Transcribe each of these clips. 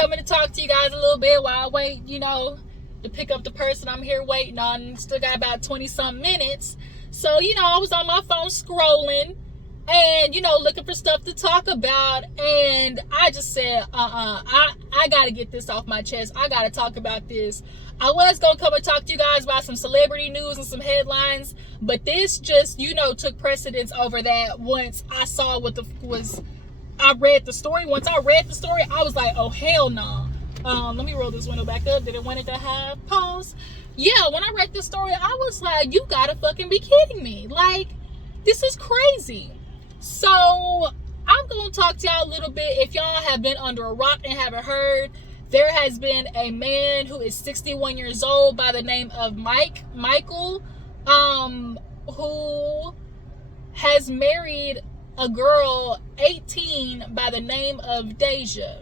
coming to talk to you guys a little bit while I wait, to pick up the person I'm here waiting on. Still got about 20-some minutes. So, I was on my phone scrolling and, looking for stuff to talk about. And I just said, I got to get this off my chest. I got to talk about this. I was going to come and talk to you guys about some celebrity news and some headlines, but this just, took precedence over that once I saw I read the story. Once I read the story, I was like, oh, hell no. Let me roll this window back up. Did it want it to have pause? Yeah, when I read the story, I was like, you gotta fucking be kidding me. Like, this is crazy. So, I'm gonna talk to y'all a little bit. If y'all have been under a rock and haven't heard, there has been a man who is 61 years old by the name of Michael, who has married a girl 18 by the name of Deja.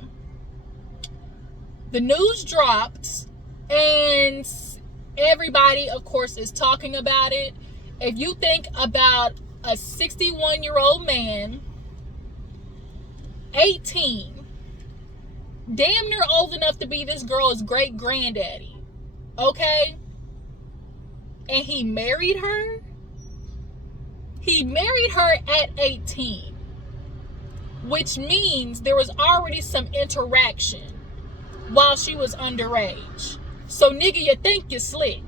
The news dropped and everybody, of course, is talking about it. If you think about a 61-year-old man, 18, damn near old enough to be this girl's great granddaddy, okay? And he married her. He married her at 18, which means there was already some interaction while she was underage. So, nigga, you think you're slick,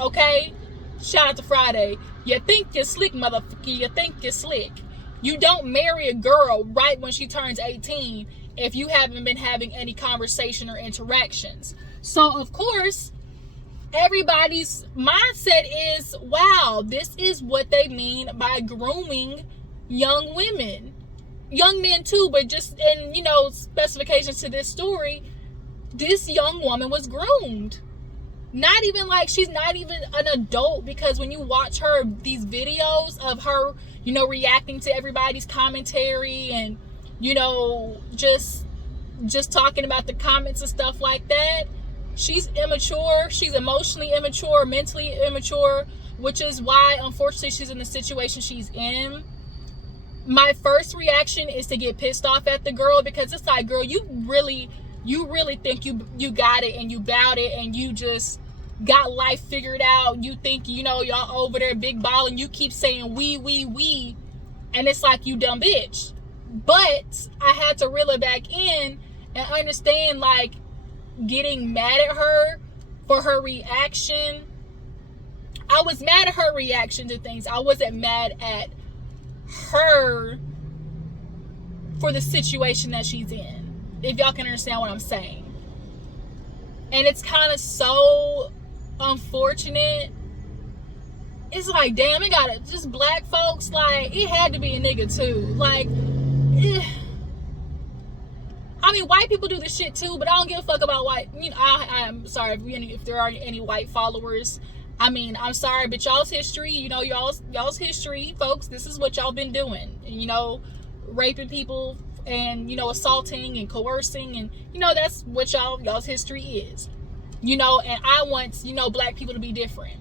okay? Shout out to Friday. You think you're slick, motherfucker. You think you're slick. You don't marry a girl right when she turns 18 if you haven't been having any conversation or interactions. So, of course, everybody's mindset is, wow, this is what they mean by grooming young women. Young men too, but just in, specifications to this story, this young woman was groomed. Not even like, she's not even an adult, because when you watch her, these videos of her, reacting to everybody's commentary and, just talking about the comments and stuff like that, she's immature. She's emotionally immature, mentally immature, which is why, unfortunately, she's in the situation she's in. My first reaction is to get pissed off at the girl, because it's like, girl, you really think you got it and you bout it and you just got life figured out. You think, y'all over there big ball and you keep saying we, and it's like, you dumb bitch. But I had to reel it back in and understand, like, getting mad at her for her reaction. I was mad at her reaction to things. I wasn't mad at her for the situation that she's in, if y'all can understand what I'm saying. And it's kind of so unfortunate. It's like, damn, it got it. Just black folks, like, it had to be a nigga too. Like, I mean, white people do this shit too, but I don't give a fuck about white. I'm sorry if there are any white followers. I mean, I'm sorry, but y'all's history, y'all's history, folks, this is what y'all been doing. Raping people and, assaulting and coercing, and, that's what y'all's history is. And I want, black people to be different.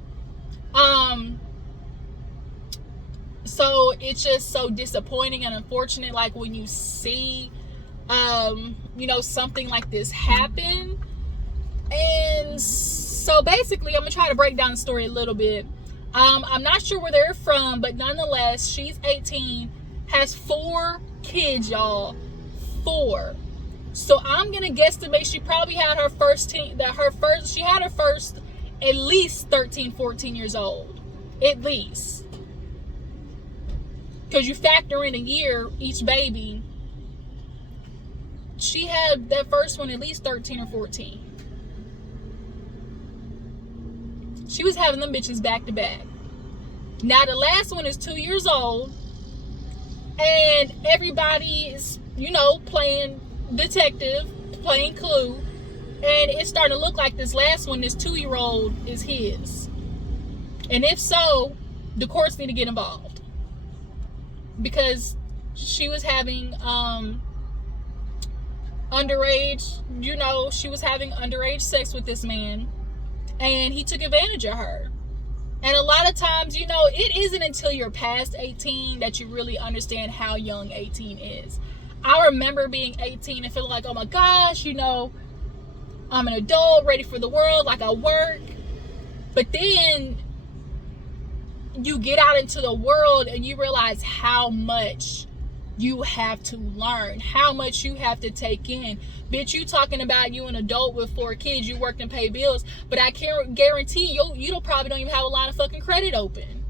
So it's just so disappointing and unfortunate, like, when you see, something like this happen. And so basically, I'm gonna try to break down the story a little bit. I'm not sure where they're from, but nonetheless, she's 18, has 4 kids, y'all. 4. So I'm gonna guesstimate she probably had her first at least 13, 14 years old. At least. Because you factor in a year, each baby. She had that first one at least 13 or 14. She was having them bitches back to back. Now the last one is 2 years old. And everybody is, playing detective, playing Clue. And it's starting to look like this last one, this 2-year-old, is his. And if so, the courts need to get involved. Because she was having underage, she was having underage sex with this man. And he took advantage of her. And a lot of times, it isn't until you're past 18 that you really understand how young 18 is. I remember being 18 and feeling like, oh my gosh, I'm an adult, ready for the world, like I work. But then you get out into the world and you realize how much you have to learn, how much you have to take in. Bitch, you talking about you an adult with 4 kids, you work and pay bills, but I can't guarantee you don't probably don't even have a line of fucking credit open.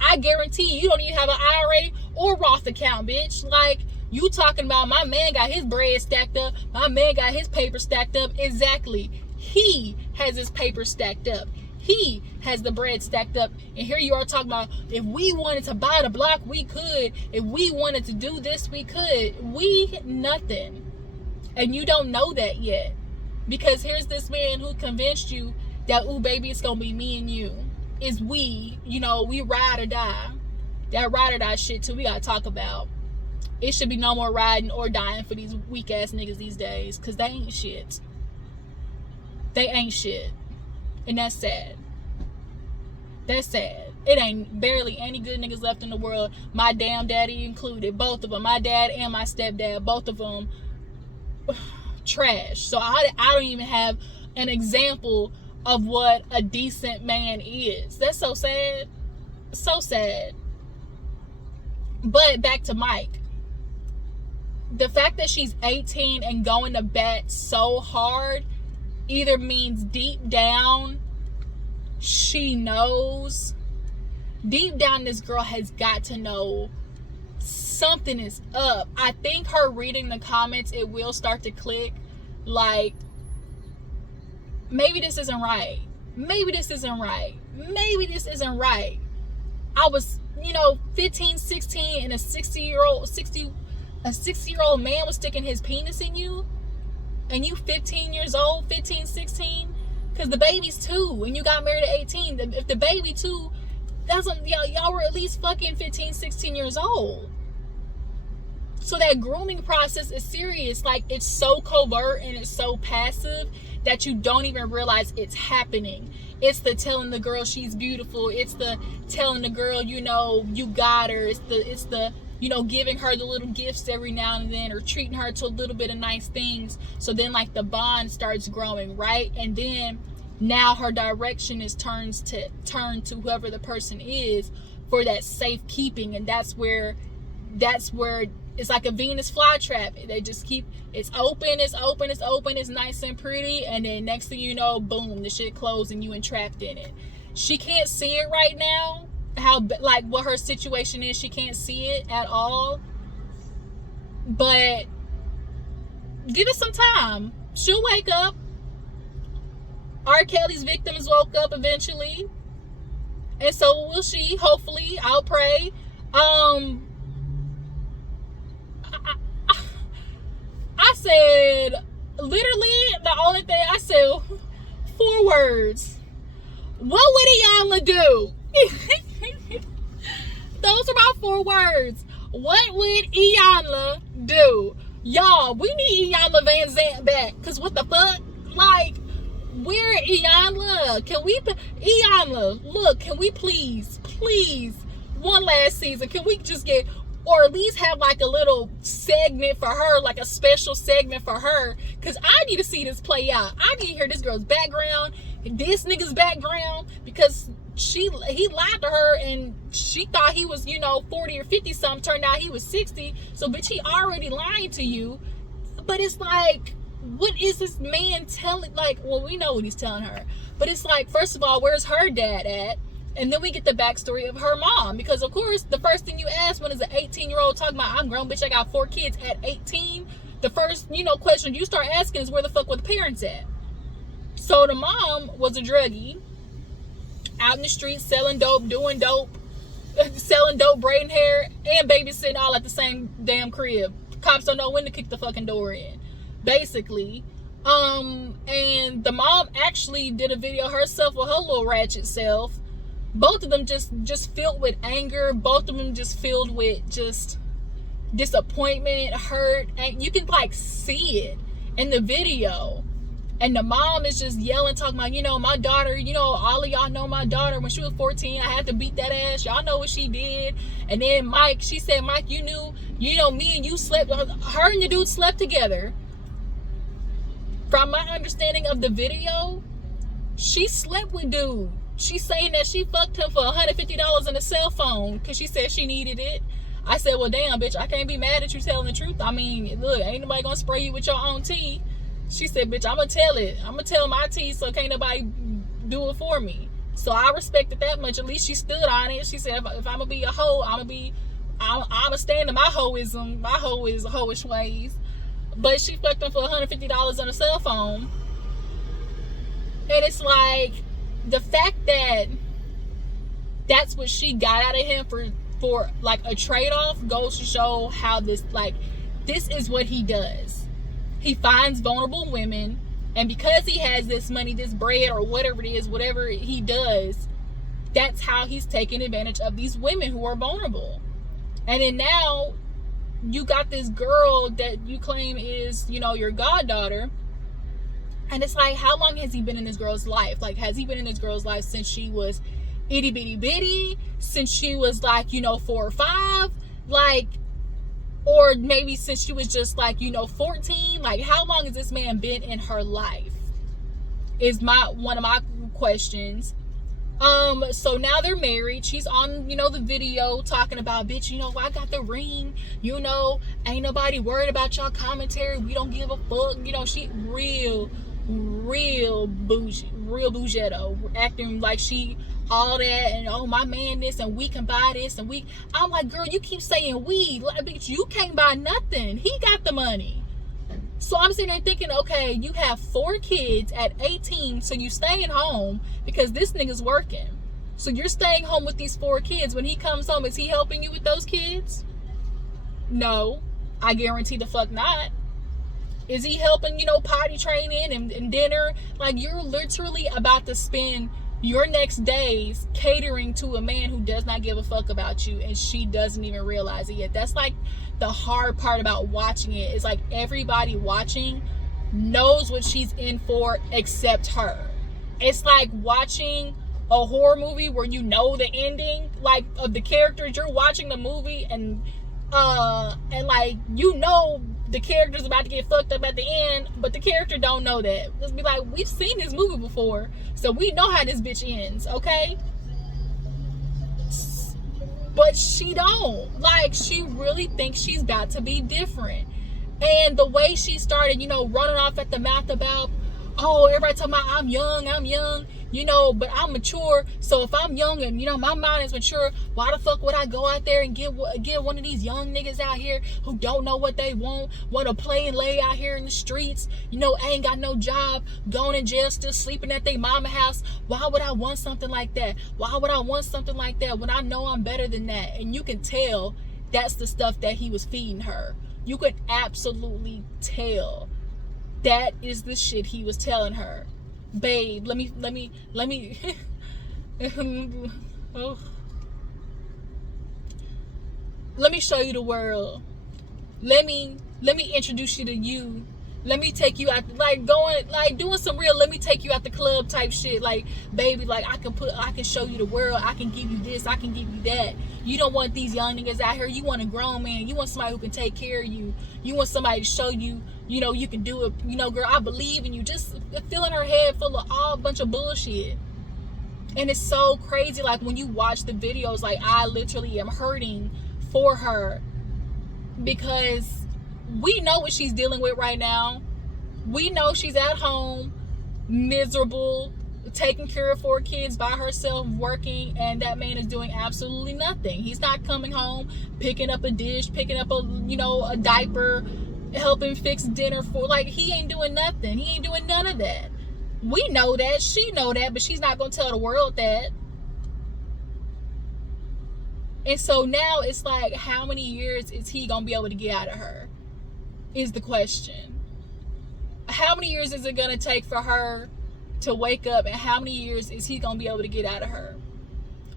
I guarantee you don't even have an IRA or Roth account, bitch. Like, you talking about my man got his bread stacked up, my man got his paper stacked up. Exactly. He has his paper stacked up. He has the bread stacked up. And here you are talking about, if we wanted to buy the block, we could. If we wanted to do this, we could. We nothing. And you don't know that yet. Because here's this man who convinced you that, ooh, baby, it's going to be me and you. It's we, we ride or die. That ride or die shit, too, we got to talk about. It should be no more riding or dying for these weak-ass niggas these days. Because they ain't shit. They ain't shit. And that's sad. That's sad. It ain't barely any good niggas left in the world. My damn daddy included. Both of them. My dad and my stepdad. Both of them. Trash. So I don't even have an example of what a decent man is. That's so sad. So sad. But back to Mike. The fact that she's 18 and going to bat so hard either means deep down she knows. Deep down, this girl has got to know something is up. I think her reading the comments, it will start to click. Like, maybe this isn't right. Maybe this isn't right. Maybe this isn't right. I was, 15, 16, and a 60-year-old man was sticking his penis in you. And you 15 years old, 15, 16, because the baby's 2 and you got married at 18. If the baby 2, that's y'all were at least fucking 15, 16 years old. So that grooming process is serious. Like, it's so covert and it's so passive that you don't even realize it's happening. It's the telling the girl she's beautiful. It's the telling the girl, you got her. It's the giving her the little gifts every now and then, or treating her to a little bit of nice things. So then, like, the bond starts growing, right? And then now her direction is turned to whoever the person is for that safekeeping. And that's where it's like a Venus flytrap. They just keep, it's open, it's nice and pretty. And then next thing you know, boom, the shit closed and you entrapped in it. She can't see it right now. What her situation is, she can't see it at all. But give it some time. She'll wake up. R. Kelly's victims woke up eventually, and so will she. Hopefully, I'll pray. I said, literally, the only thing I said, 4 words. What would Iyanla do? Those are my 4 words. What would Iyanla do? Y'all, we need Iyanla Van Zant back. Because what the fuck? Like, where Iyanla? Iyanla, look, can we please, one last season, can we just get, or at least have like a little segment for her, like a special segment for her? Because I need to see this play out. I need to hear this girl's background, this nigga's background, because he lied to her and she thought he was 40 or 50 something. Turned out he was 60. So bitch, he already lying to you. But it's like, what is this man telling? Like, well, we know what he's telling her, but it's like, first of all, where's her dad at? And then we get the backstory of her mom, because of course the first thing you ask when is an 18-year-old talking about, I'm grown, bitch, I got 4 kids at 18, the first question you start asking is, where the fuck were the parents at? So the mom was a druggie out in the streets, selling dope, doing dope, selling dope, braiding hair, and babysitting all at the same damn crib. Cops don't know when to kick the fucking door in, basically. And the mom actually did a video herself with her little ratchet self. Both of them just filled with anger. Both of them just filled with just disappointment, hurt, and you can like see it in the video. And the mom is just yelling, talking about, my daughter, all of y'all know my daughter. When she was 14, I had to beat that ass. Y'all know what she did. And then Mike, she said, Mike, you knew, me and you slept, her and the dude slept together from my understanding of the video, she slept with dude. She's saying that she fucked him for $150 in a cell phone because she said she needed it. I said, well, damn, bitch, I can't be mad at you telling the truth. I mean, look, ain't nobody gonna spray you with your own tea. She said, bitch, I'm gonna tell it. I'm gonna tell my tea, so can't nobody do it for me. So I respect it that much. At least she stood on it. She said, if I'm gonna be a hoe, I'm gonna stand in my hoism. My hoe is hoish ways. But she fucked him for $150 on a cell phone. And it's like, the fact that that's what she got out of him for like a trade-off goes to show how this is what he does. He finds vulnerable women, and because he has this money, this bread, or whatever it is, whatever he does, that's how he's taking advantage of these women who are vulnerable. And then now you got this girl that you claim is, your goddaughter. And it's like, how long has he been in this girl's life? Like, has he been in this girl's life since she was itty bitty bitty? Since she was like, 4 or 5? Like, or maybe since she was just like, 14? Like, how long has this man been in her life? Is one of my questions. So now they're married. She's on, the video talking about, bitch, I got the ring. Ain't nobody worried about y'all commentary. We don't give a fuck. She real bougie, real bougetto, acting like she all that, and oh, my man this, and we can buy this, and I'm like, girl, you keep saying we, like, bitch, you can't buy nothing. He got the money. So I'm sitting there thinking, okay, you have 4 kids at 18, so you staying home because this nigga's working. So you're staying home with these 4 kids. When he comes home, is he helping you with those kids? No, I guarantee the fuck not. Is he helping, potty training and dinner? Like, you're literally about to spend your next days catering to a man who does not give a fuck about you, and she doesn't even realize it yet. That's like the hard part about watching it. It's like everybody watching knows what she's in for except her. It's like watching a horror movie where you know the ending, like, of the characters. You're watching the movie and like, the character's about to get fucked up at the end, but the character don't know that. Let's be like, we've seen this movie before, so we know how this bitch ends, okay? But she don't. Like, she really thinks she's got to be different. And the way she started, running off at the mouth about, oh, everybody talking about I'm young, but I'm mature. So if I'm young and, my mind is mature, why the fuck would I go out there and get one of these young niggas out here who don't know what they want to play and lay out here in the streets, ain't got no job, going in jail, still sleeping at their mama house? Why would I want something like that? Why would I want something like that when I know I'm better than that? And you can tell that's the stuff that he was feeding her. You could absolutely tell that is the shit he was telling her. Babe, let me oh. Let me show you the world. Let me introduce you to you. Let me take you out, doing some real let me take you out the club type shit. Like, baby, like, I can show you the world. I can give you this, I can give you that. You don't want these young niggas out here. You want a grown man. You want somebody who can take care of you. You want somebody to show you, you can do it. Girl, I believe in you. Just filling her head full of all bunch of bullshit. And it's so crazy. Like, when you watch the videos, like, I literally am hurting for her because we know what she's dealing with right now. We know she's at home, miserable, taking care of 4 kids by herself, working, and that man is doing absolutely nothing. He's not coming home, picking up a dish, picking up a diaper, helping fix dinner for, like, he ain't doing nothing. He ain't doing none of that. We know that. She know that, but she's not going to tell the world that. And so now it's like, how many years is he going to be able to get out of her? Is the question. How many years is it going to take for her to wake up, and how many years is he going to be able to get out of her?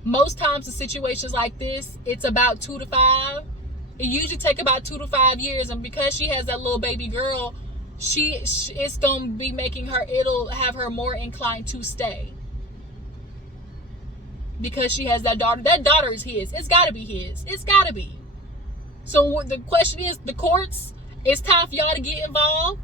Most times in situations like this, it's about 2 to 5. It usually take about 2 to 5 years, and because she has that little baby girl, it's going to be it'll have her more inclined to stay. Because she has that daughter. That daughter is his. It's got to be his. It's got to be. So the question is, the courts, it's time for y'all to get involved.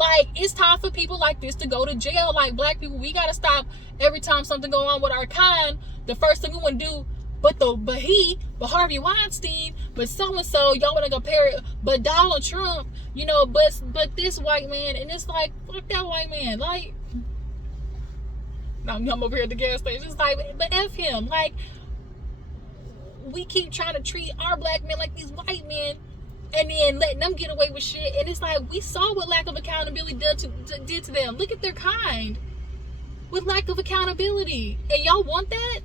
Like, it's time for people like this to go to jail. Like, black people, we gotta stop every time something going on with our kind. The first thing we want to do, but Harvey Weinstein, but so-and-so, y'all want to compare it, but Donald Trump, you know, but this white man, and it's like, fuck that white man. Like, I'm over here at the gas station. It's like, but F him. Like, we keep trying to treat our black men like these white men, and then letting them get away with shit. And it's like, we saw what lack of accountability did to them. Look at their kind with lack of accountability. And y'all want that?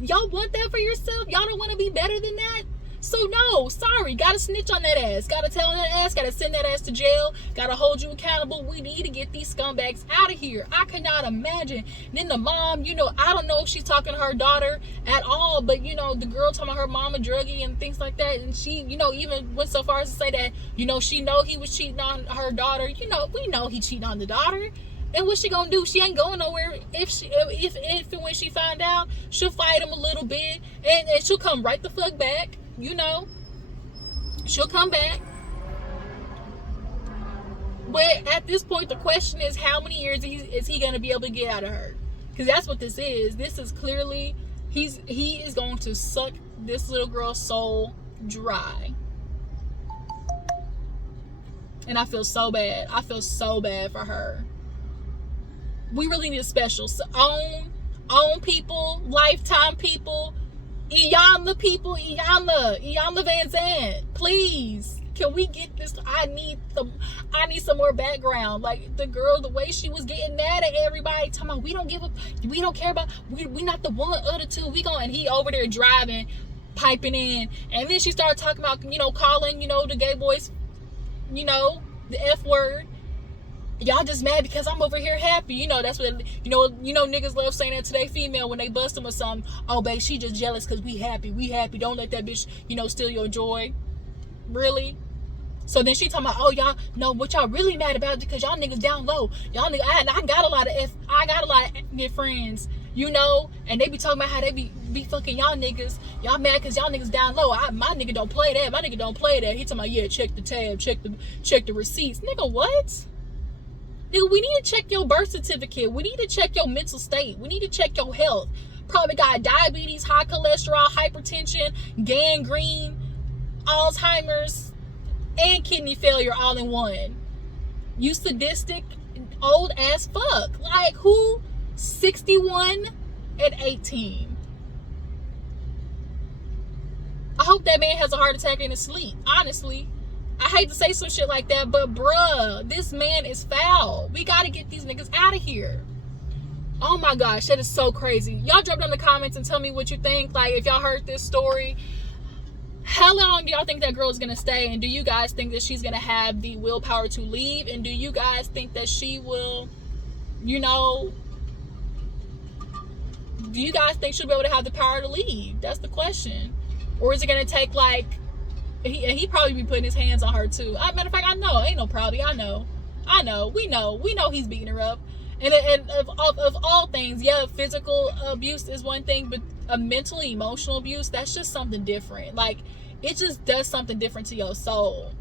Y'all want that for yourself? Y'all don't want to be better than that? So no, sorry, gotta snitch on that ass, gotta tell on that ass, gotta send that ass to jail, gotta hold you accountable. We need to get these scumbags out of here. I cannot imagine. Then the mom, you know, I don't know if she's talking to her daughter at all, but you know, the girl talking about her mom a druggie and things like that, and she, you know, even went so far as to say that, you know, she know he was cheating on her daughter. You know, we know he cheating on the daughter. And what she gonna do? She ain't going nowhere. If and when she find out, she'll fight him a little bit, and she'll come right the fuck back. You know, she'll come back. But at this point, the question is, how many years is he gonna be able to get out of her? Because that's what this is. This is clearly, he is going to suck this little girl's soul dry. And I feel so bad. I feel so bad for her. We really need a special. So own people, lifetime people, Iyanla people, Iyanla Van Zandt. Please, can we get this? I need some more background. Like, the girl, the way she was getting mad at everybody, talking about, we don't care about, we not the one, other two, and he over there driving, piping in, and then she started talking about, you know, calling, you know, the gay boys, you know, the F word. Y'all just mad because I'm over here happy. You know, that's what, you know, niggas love saying that to their female when they bust them or something. Oh, babe, she just jealous because we happy. Don't let that bitch, you know, steal your joy. Really? So then she talking about, oh, y'all, no, what y'all really mad about is because y'all niggas down low. Y'all niggas, I got a lot of ethnic friends, you know, and they be talking about how they be fucking y'all niggas. Y'all mad because y'all niggas down low. My nigga don't play that. My nigga don't play that. He talking about, yeah, check the tab, check the receipts. Nigga, what? Dude, we need to check your birth certificate. We need to check your mental state. We need to check your health. Probably got diabetes, high cholesterol, hypertension, gangrene, Alzheimer's, and kidney failure all in one. You sadistic, old as fuck. Like, who? 61 and 18. I hope that man has a heart attack in his sleep, honestly. I hate to say some shit like that, but bruh, this man is foul. We gotta get these niggas out of here. Oh my gosh, that is so crazy. Y'all drop down in the comments and tell me what you think. Like, if y'all heard this story, how long do y'all think that girl is gonna stay? And do you guys think that she's gonna have the willpower to leave? And do you guys think that she will, you know, do you guys think she'll be able to have the power to leave? That's the question. Or is it gonna take, like, he probably be putting his hands on her too. Matter of fact, I know. Ain't no probably. I know. We know he's beating her up. And of all things, yeah, physical abuse is one thing, but a mental, emotional abuse, that's just something different. Like, it just does something different to your soul.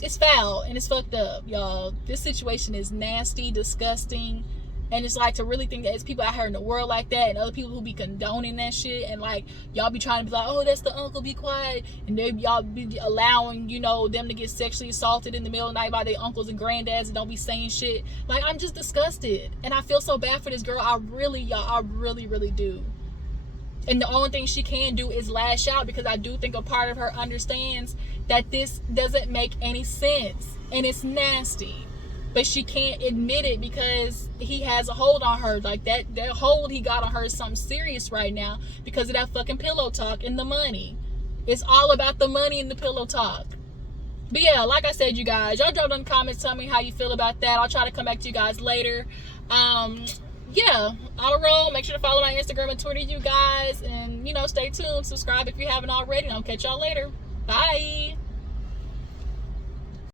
It's foul and it's fucked up, y'all. This situation is nasty, disgusting. And it's like, to really think that it's people out here in the world like that, and other people who be condoning that shit, and like, y'all be trying to be like, oh, that's the uncle, be quiet, and y'all be allowing, you know, them to get sexually assaulted in the middle of the night by their uncles and granddads and don't be saying shit. Like, I'm just disgusted, and I feel so bad for this girl. I really do. And the only thing she can do is lash out, because I do think a part of her understands that this doesn't make any sense, and it's nasty. But she can't admit it because he has a hold on her. Like, that hold he got on her is something serious right now because of that fucking pillow talk and the money. It's all about the money and the pillow talk. But yeah, like I said, you guys, y'all drop in the comments, tell me how you feel about that. I'll try to come back to you guys later. Yeah, I'll roll. Make sure to follow my Instagram and Twitter, you guys. And, you know, stay tuned. Subscribe if you haven't already. And I'll catch y'all later. Bye.